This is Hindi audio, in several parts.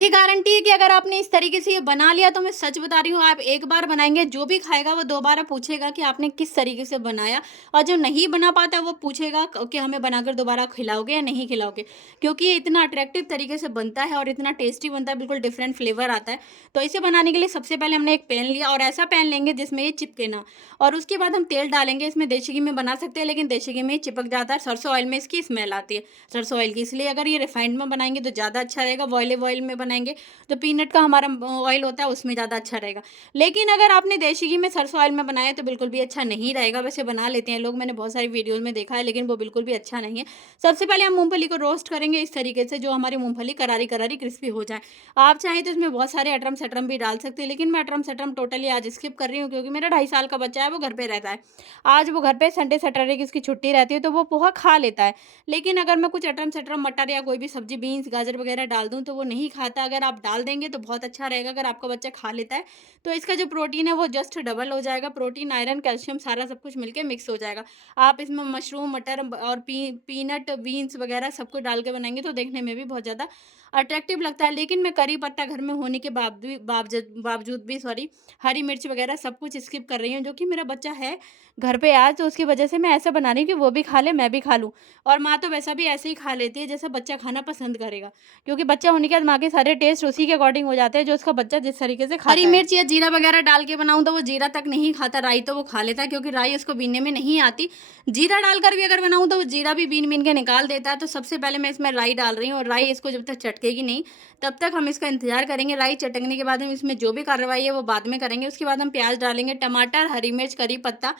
ये गारंटी है कि अगर आपने इस तरीके से ये बना लिया तो मैं सच बता रही हूँ, आप एक बार बनाएँगे, जो भी खाएगा वो दोबारा पूछेगा कि आपने किस तरीके से बनाया, और जो नहीं बना पाता वो पूछेगा कि हमें बनाकर दोबारा खिलाओगे या नहीं खिलाओगे। क्योंकि ये इतना अट्रैक्टिव तरीके से बनता है और इतना टेस्टी बनता है, बिल्कुल डिफरेंट फ्लेवर आता है। तो इसे बनाने के लिए सबसे पहले हमने एक पैन लिया, और ऐसा पैन लेंगे जिसमें ये चिपके ना, और उसके बाद हम तेल डालेंगे। इसमें देसी घी में बना सकते हैं, लेकिन देसी घी में ही चिपक जाता है, सरसों ऑयल में इसकी स्मेल आती है, सरसों ऑयल की। इसलिए अगर ये रिफाइंड में बनाएंगे तो ज़्यादा अच्छा रहेगा, ऑलिव ऑयल में बनाएंगे जो पीनट का हमारा ऑयल होता है उसमें ज़्यादा अच्छा रहेगा। लेकिन अगर आपने देसी घी में सरसों ऑयल में बनाया तो बिल्कुल भी अच्छा नहीं रहेगा। वैसे बना लेते हैं लोग, मैंने बहुत सारी वीडियोज़ में देखा है, लेकिन वो बिल्कुल भी अच्छा नहीं है। सबसे पहले हम मूँगफली को रोस्ट करेंगे इस तरीके से, जो हमारी मूँगफली करारी-करारी क्रिस्पी हो जाए। आप चाहें तो इसमें बहुत सारे अटरम-सटरम भी डाल सकते हैं, लेकिन मैं अटरम-सटरम टोटली आज स्किप कर रही हूँ, क्योंकि मेरा 2.5 साल का बच्चा है, वो घर पे रहता है। आज वो घर पे संडे सैटरडे की उसकी छुट्टी रहती है, तो वो पोहा खा लेता है। लेकिन अगर मैं कुछ अटरम-सटरम मटर या कोई भी सब्ज़ी, बीन्स, गाजर वगैरह डाल दूँ तो वो नहीं खाता। अगर आप डाल देंगे तो बहुत अच्छा रहेगा, अगर आपका बच्चा खा लेता है, तो इसका जो प्रोटीन है वो जस्ट डबल हो जाएगा। प्रोटीन, आयरन, कैल्शियम सारा सब कुछ मिलके मिक्स हो जाएगा। आप इसमें मशरूम, मटर और पीनट, बीन्स वगैरह सब कुछ डाल के बनाएँगे तो देखने में भी बहुत ज़्यादा अट्रैक्टिव लगता है। लेकिन मैं करी पत्ता घर में होने के बावजूद भी सॉरी, हरी मिर्च वगैरह सब कुछ स्किप कर रही हूँ, जो कि मेरा बच्चा है घर पे आज, तो उसकी वजह से मैं ऐसा बना रही हूँ कि वो भी खा ले, मैं भी खा लूँ। और माँ तो वैसा भी ऐसे ही खा लेती है जैसा बच्चा खाना पसंद करेगा। क्योंकि बच्चा होने के बाद माँ के सारे टेस्ट उसी के अकॉर्डिंग हो जाते हैं, जो उसका बच्चा जिस तरीके से खाता है। हरी मिर्च या जीरा वगैरह डाल के बनाऊँ तो वो जीरा तक नहीं खाता, राई तो वो खा लेता है, क्योंकि राई उसको बीनने में नहीं आती। जीरा डालकर भी अगर बनाऊँ तो वो जीरा भी बीन-बीन के निकाल देता है। तो सबसे पहले मैं इसमें राई डाल रही हूँ, और राई इसको जब तक चटकेगी नहीं, तब तक हम इसका इंतज़ार करेंगे। राई चटकने के बाद हम इसमें जो भी कार्रवाई है वो बाद में करेंगे। उसके बाद हम प्याज़ डालेंगे, टमाटर, हरी मिर्च, करी पत्ता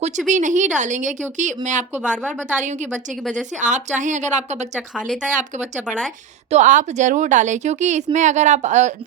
कुछ भी नहीं डालेंगे, क्योंकि मैं आपको बार-बार बता रही हूँ कि बच्चे की वजह से आप चाहें, अगर आपका बच्चा खा लेता है, आपका बच्चा बड़ा है, तो आप ज़रूर डालें, क्योंकि इसमें अगर आप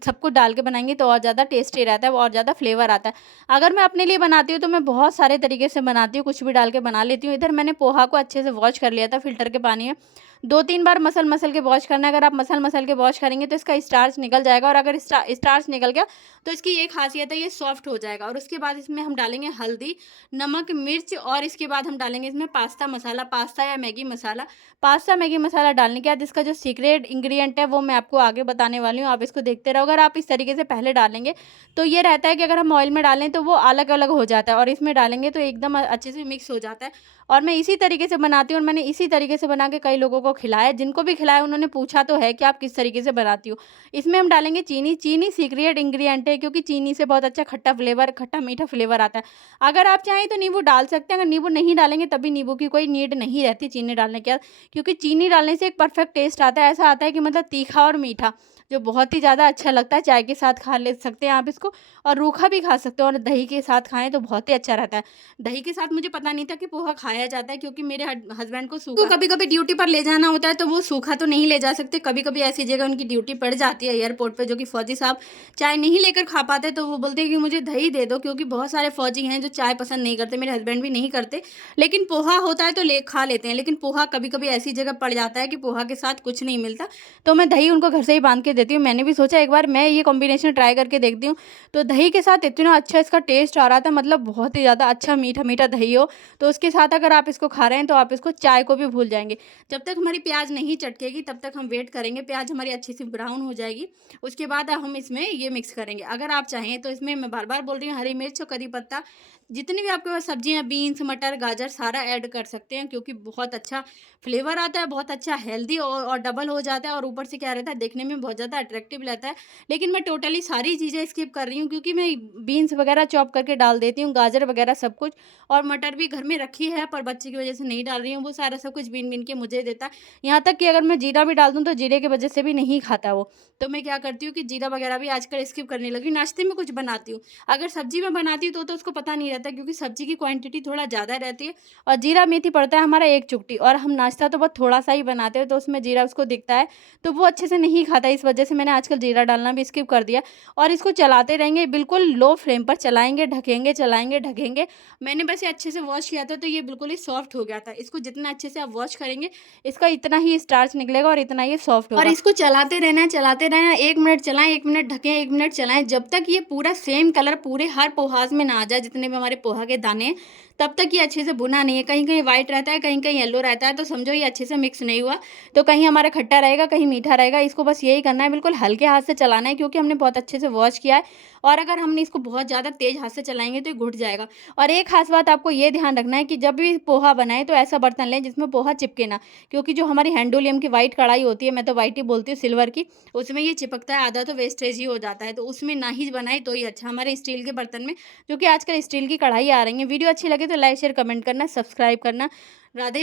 सब कुछ डाल के बनाएँगे तो और ज़्यादा टेस्टी रहता है, और ज़्यादा फ्लेवर आता है। अगर मैं अपने लिए बनाती हूँ तो मैं बहुत सारे तरीके से बनाती हूँ, कुछ भी डाल के बना लेती हूँ। इधर मैंने पोहा को अच्छे से वॉश कर लिया था फ़िल्टर के पानी में। 2-3 बार मसल-मसल के वॉश करना है। अगर आप मसल-मसल के वॉश करेंगे तो इसका स्टार्च निकल जाएगा, और अगर स्टार्च निकल गया तो इसकी ये ख़ासियत है, ये सॉफ्ट हो जाएगा। और उसके बाद इसमें हम डालेंगे हल्दी, नमक, मिर्च, और इसके बाद हम डालेंगे इसमें पास्ता मसाला, पास्ता या मैगी मसाला। पास्ता, मैगी मसाला डालने के बाद इसका जो सीक्रेट इंग्रीडिएंट है वो मैं आपको आगे बताने वाली हूँ, आप इसको देखते रहो। अगर आप इस तरीके से पहले डालेंगे तो ये रहता है कि अगर हम ऑयल में डालें तो वो अलग-अलग हो जाता है, और इसमें डालेंगे तो एकदम अच्छे से मिक्स हो जाता है। और मैं इसी तरीके से बनाती हूँ, और मैंने इसी तरीके से बना के कई लोगों को खिलाया है। जिनको भी खिलाया उन्होंने पूछा तो है कि आप किस तरीके से बनाती हो। इसमें हम डालेंगे चीनी, चीनी सीक्रेट इंग्रीडिएंट है, क्योंकि चीनी से बहुत अच्छा खट्टा-मीठा फ्लेवर आता है। अगर आप चाहें तो नींबू डाल सकते हैं, अगर नींबू नहीं डालेंगे तब भी नींबू की कोई नीड नहीं रहती चीनी डालने के बाद, क्योंकि चीनी डालने से एक परफेक्ट टेस्ट आता है, ऐसा आता है कि मतलब तीखा और मीठा, जो बहुत ही ज़्यादा अच्छा लगता है। चाय के साथ खा ले सकते हैं आप इसको, और रूखा भी खा सकते हो, और दही के साथ खाएँ तो बहुत ही अच्छा रहता है। दही के साथ मुझे पता नहीं था कि पोहा खाया जाता है, क्योंकि मेरे हस्बैंड को सूखा, तो कभी-कभी ड्यूटी पर ले जाना होता है, तो वो सूखा तो नहीं ले जा सकते। कभी-कभी ऐसी जगह उनकी ड्यूटी पड़ जाती है एयरपोर्ट पे, जो कि फौजी साहब चाय नहीं लेकर खा पाते, तो वो बोलते हैं कि मुझे दही दे दो, क्योंकि बहुत सारे फौजी हैं जो चाय पसंद नहीं करते, मेरे हस्बैंड भी नहीं करते। लेकिन पोहा होता है तो ले खा लेते हैं, लेकिन पोहा कभी-कभी ऐसी जगह पड़ जाता है कि पोहा के साथ कुछ नहीं मिलता, तो मैं दही उनको घर से ही बाँध के देती हूँ। मैंने भी सोचा एक बार मैं ये कॉम्बिनेशन ट्राई करके देखती हूँ, तो दही के साथ इतना अच्छा इसका टेस्ट आ रहा था, मतलब बहुत ही ज़्यादा अच्छा मीठा-मीठा दही हो, तो उसके साथ अगर आप इसको खा रहे हैं तो आप इसको चाय को भी भूल जाएँगे। जब तक हमारी प्याज़ नहीं चटकेगी तब तक हम वेट करेंगे, प्याज़ हमारी अच्छी सी ब्राउन हो जाएगी, उसके बाद हम इसमें ये मिक्स करेंगे। अगर आप चाहें तो इसमें मैं बार-बार बोल रही हूँ, हरी मिर्च और करी पत्ता, जितनी भी आपके पास सब्जियाँ, बीन्स, मटर, गाजर सारा ऐड कर सकते हैं, क्योंकि बहुत अच्छा फ्लेवर आता है, बहुत अच्छा हेल्दी और डबल हो जाता है, और ऊपर से क्या रहता है, देखने में बहुत ज़्यादा अट्रैक्टिव रहता है। लेकिन मैं टोटली सारी चीज़ें स्किप कर रही हूँ, क्योंकि मैं बीन्स वगैरह चॉप करके डाल देती हूँ, गाजर वगैरह सब कुछ, और मटर भी घर में रखी है, पर बच्चे की वजह से नहीं डाल रही हूँ। वो सारा सब कुछ बीन-बीन के मुझे देता है। यहाँ तक कि अगर मैं जीरा भी डाल दूँ तो जीरे की वजह से भी नहीं खाता वो। तो मैं क्या करती हूँ कि जीरा वगैरह भी आजकल स्किप करने लगी हूँ। नाश्ते में कुछ बनाती हूँ, अगर सब्ज़ी में बनाती हूँ तो उसको पता नहीं रहता, क्योंकि सब्ज़ी की क्वांटिटी थोड़ा ज़्यादा रहती है, और जीरा मेथी पड़ता है हमारा 1 चुटकी, और हम नाश्ता तो बहुत थोड़ा-सा ही बनाते हैं, तो उसमें जीरा उसको दिखता है, तो वो अच्छे से नहीं खाता। इस वजह से मैंने आजकल जीरा डालना भी स्किप कर दिया, और इसको चलाते रहेंगे, बिल्कुल लो फ्लेम पर चलाएँगे, ढकेंगे, चलाएँगे, ढकेंगे। मैंने वैसे अच्छे से वॉश किया था, तो ये बिल्कुल ही सॉफ्ट हो गया था। इसको जितना अच्छे से आप वॉश करेंगे, इसका इतना ही स्टार्च निकलेगा और इतना ये सॉफ्ट और होगा। इसको चलाते रहना है, 1 मिनट चलाएँ, 1 मिनट ढकें, 1 मिनट चलाएँ, जब तक ये पूरा सेम कलर पूरे हर पोहाज़ में ना आ जाए, जितने भी हमारे पोहा के दाने हैं, तब तक ये अच्छे से भुना नहीं है। कहीं-कहीं व्हाइट रहता है, कहीं-कहीं येलो रहता है, तो समझो ये अच्छे से मिक्स नहीं हुआ। तो कहीं हमारा खट्टा रहेगा, कहीं मीठा रहेगा। इसको बस यही करना है, बिल्कुल हल्के हाथ से चलाना है क्योंकि हमने बहुत अच्छे से वॉश किया है और अगर हमने इसको बहुत ज़्यादा तेज़ हाथ से चलाएँगे तो ये घुट जाएगा। और एक ख़ास बात आपको ये ध्यान रखना है कि जब भी पोहा बनाएँ तो ऐसा बर्तन लें जिसमें पोहा चिपके ना, क्योंकि जो हमारी हैंडोलियम की व्हाइट कढ़ाई होती है, मैं तो व्हाइट ही बोलती हूँ सिल्वर की, उसमें ये चिपकता है, आधा तो वेस्टेज ही हो जाता है। तो उसमें ना ही बनाएँ तो ही अच्छा। हमारे स्टील के बर्तन में, जो कि आजकल स्टील की कढ़ाई आ रही है। वीडियो अच्छी लगे तो लाइक, शेयर, कमेंट करना, सब्सक्राइब करना। राधे